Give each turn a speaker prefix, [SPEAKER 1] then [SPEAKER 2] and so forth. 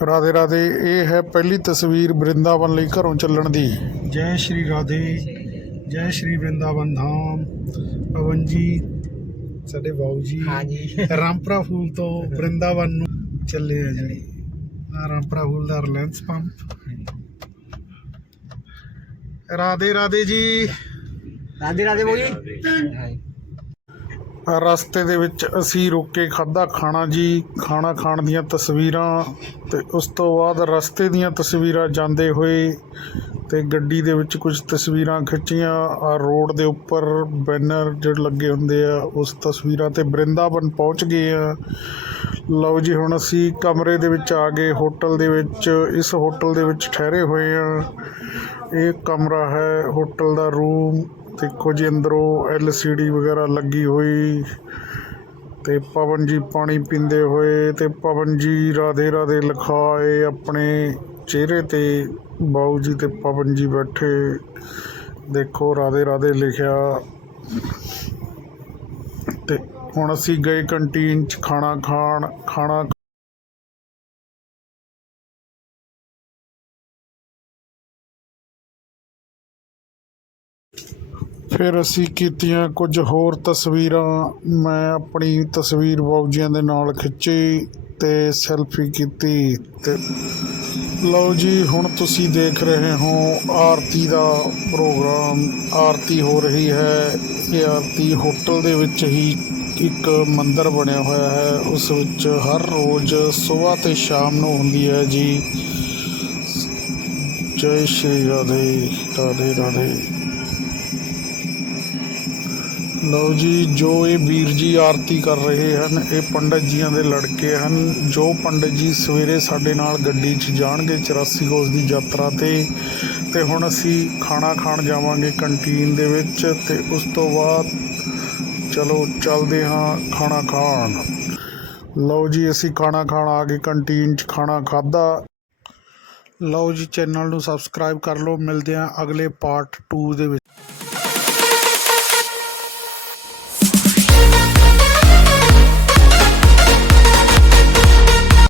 [SPEAKER 1] ਰਾਧੇ ਰਾਧੇ ਇਹ ਹੈ ਪਹਿਲੀ ਤਸਵੀਰ ਬ੍ਰਿੰਦਾਵਨ ਲਈ ਘਰੋਂ ਚੱਲਣ ਦੀ।
[SPEAKER 2] ਜੈ ਸ਼੍ਰੀ ਰਾਧੇ ਜੈ ਸ਼੍ਰੀ ਵਰਿੰਦਾਵਨ ਧਾਮ। ਪਵਨ ਜੀ ਸਾਡੇ ਬਾਊ ਜੀ
[SPEAKER 3] ਹਾਂਜੀ।
[SPEAKER 2] ਰਾਮਪੁਰਾ ਫੂਲ ਤੋਂ ਵਰਿੰਦਾਵਨ ਨੂੰ ਚੱਲੇ ਆ ਜੀ। ਆਹ ਰਾਮਪੁਰਾ ਫੂਲ ਦਾ ਰਿਲਾਇੰਸ ਪੰਪ। ਰਾਧੇ ਰਾਧੇ ਜੀ।
[SPEAKER 3] ਰਾਧੇ ਰਾਧੇ ਬੋਲੀ। ਹਾਂਜੀ
[SPEAKER 1] ਰਸਤੇ ਦੇ ਵਿੱਚ ਅਸੀਂ ਰੁਕ ਕੇ ਖਾਧਾ ਖਾਣਾ ਜੀ, ਖਾਣਾ ਖਾਣ ਦੀਆਂ ਤਸਵੀਰਾਂ ਅਤੇ ਉਸ ਤੋਂ ਬਾਅਦ ਰਸਤੇ ਦੀਆਂ ਤਸਵੀਰਾਂ ਜਾਂਦੇ ਹੋਏ ਤੇ ਗੱਡੀ ਦੇ ਵਿੱਚ ਕੁਝ ਤਸਵੀਰਾਂ ਖਿੱਚੀਆਂ। ਆ ਰੋਡ ਦੇ ਉੱਪਰ ਬੈਨਰ ਜਿਹੜੇ ਲੱਗੇ ਹੁੰਦੇ ਆ, ਉਸ ਤਸਵੀਰਾਂ ਤੇ ਬ੍ਰਿੰਦਾਵਨ ਪਹੁੰਚ ਗਏ ਆ। ਲਓ ਜੀ, ਹੁਣ ਅਸੀਂ ਕਮਰੇ ਦੇ ਵਿੱਚ ਆ ਗਏ। ਹੋਟਲ ਦੇ ਵਿੱਚ, ਇਸ ਹੋਟਲ ਦੇ ਵਿੱਚ ਠਹਿਰੇ ਹੋਏ ਆ। ਇਹ ਕਮਰਾ ਹੈ ਹੋਟਲ ਦਾ ਰੂਮ। ਦੇਖੋ ਜੀ, ਅੰਦਰੋਂ ਡੀ ਵਗੈਰਾ ਲੱਗੀ ਹੋਈ ਤੇ ਪਵਨ ਜੀ ਪਾਣੀ ਪੀਂਦੇ ਹੋਏ ਤੇ ਪਵਨ ਜੀ ਰਾਧੇ ਰਾਧੇ ਲਿਖਾਏ ਆਪਣੇ ਚਿਹਰੇ ਤੇ ਬਾਊ ਜੀ ਤੇ ਪਵਨ ਜੀ ਬੈਠੇ। ਦੇਖੋ, ਰਾਧੇ ਰਾਧੇ ਲਿਖਿਆ। ਤੇ ਹੁਣ ਅਸੀਂ ਗਏ ਕੰਟੀਨ ਚ ਖਾਣਾ ਖਾਣ, ਖਾਣਾ ਫਿਰ ਅਸੀਂ ਕੀਤੀਆਂ ਕੁਝ ਹੋਰ ਤਸਵੀਰਾਂ। ਮੈਂ ਆਪਣੀ ਤਸਵੀਰ ਬਾਊਜੀਆਂ ਦੇ ਨਾਲ ਖਿੱਚੀ ਤੇ ਸੈਲਫੀ ਕੀਤੀ ਤੇ ਲਓ ਜੀ, ਹੁਣ ਤੁਸੀਂ ਦੇਖ ਰਹੇ ਹੋ ਆਰਤੀ ਦਾ ਪ੍ਰੋਗਰਾਮ। ਆਰਤੀ ਹੋ ਰਹੀ ਹੈ। ਇਹ ਆਰਤੀ ਹੋਟਲ ਦੇ ਵਿੱਚ ਹੀ ਇੱਕ ਮੰਦਿਰ ਬਣਿਆ ਹੋਇਆ ਹੈ। ਉਸ ਵਿੱਚ ਹਰ ਰੋਜ਼ ਸਵੇਰ ਤੇ ਸ਼ਾਮ ਨੂੰ ਹੁੰਦੀ ਹੈ ਜੀ। ਜੈ ਸ਼੍ਰੀ ਰਾਧੇ ਰਾਧੇ ਰਾਧੇ। ਲਓ ਜੀ, ਜੋ ਇਹ ਵੀਰ ਜੀ ਆਰਤੀ ਕਰ ਰਹੇ ਹਨ, ਇਹ ਪੰਡਤ ਜੀਆਂ ਦੇ ਲੜਕੇ ਹਨ, ਜੋ ਪੰਡਤ ਜੀ ਸਵੇਰੇ ਸਾਡੇ ਨਾਲ ਗੱਡੀ 'ਚ ਜਾਣਗੇ 84 ਕੋਸ ਦੀ ਯਾਤਰਾ ਤੇ ਤੇ ਹੁਣ ਅਸੀਂ ਖਾਣਾ ਖਾਣ ਜਾਵਾਂਗੇ ਕੰਟੀਨ ਦੇ ਵਿੱਚ, ਤੇ ਉਸ ਤੋਂ ਬਾਅਦ ਚਲੋ ਚੱਲਦੇ ਹਾਂ ਖਾਣਾ ਖਾਣ। ਲਓ ਜੀ, ਅਸੀਂ ਖਾਣਾ ਖਾਣ ਆ ਗਏ ਕੰਟੀਨ 'ਚ ਖਾਣਾ ਖਾਦਾ ਲਓ ਜੀ, ਚੈਨਲ ਨੂੰ ਸਬਸਕ੍ਰਾਈਬ ਕਰ ਲਓ, ਮਿਲਦੇ ਹਾਂ ਅਗਲੇ ਪਾਰਟ 2 ਦੇ ਵਿੱਚ।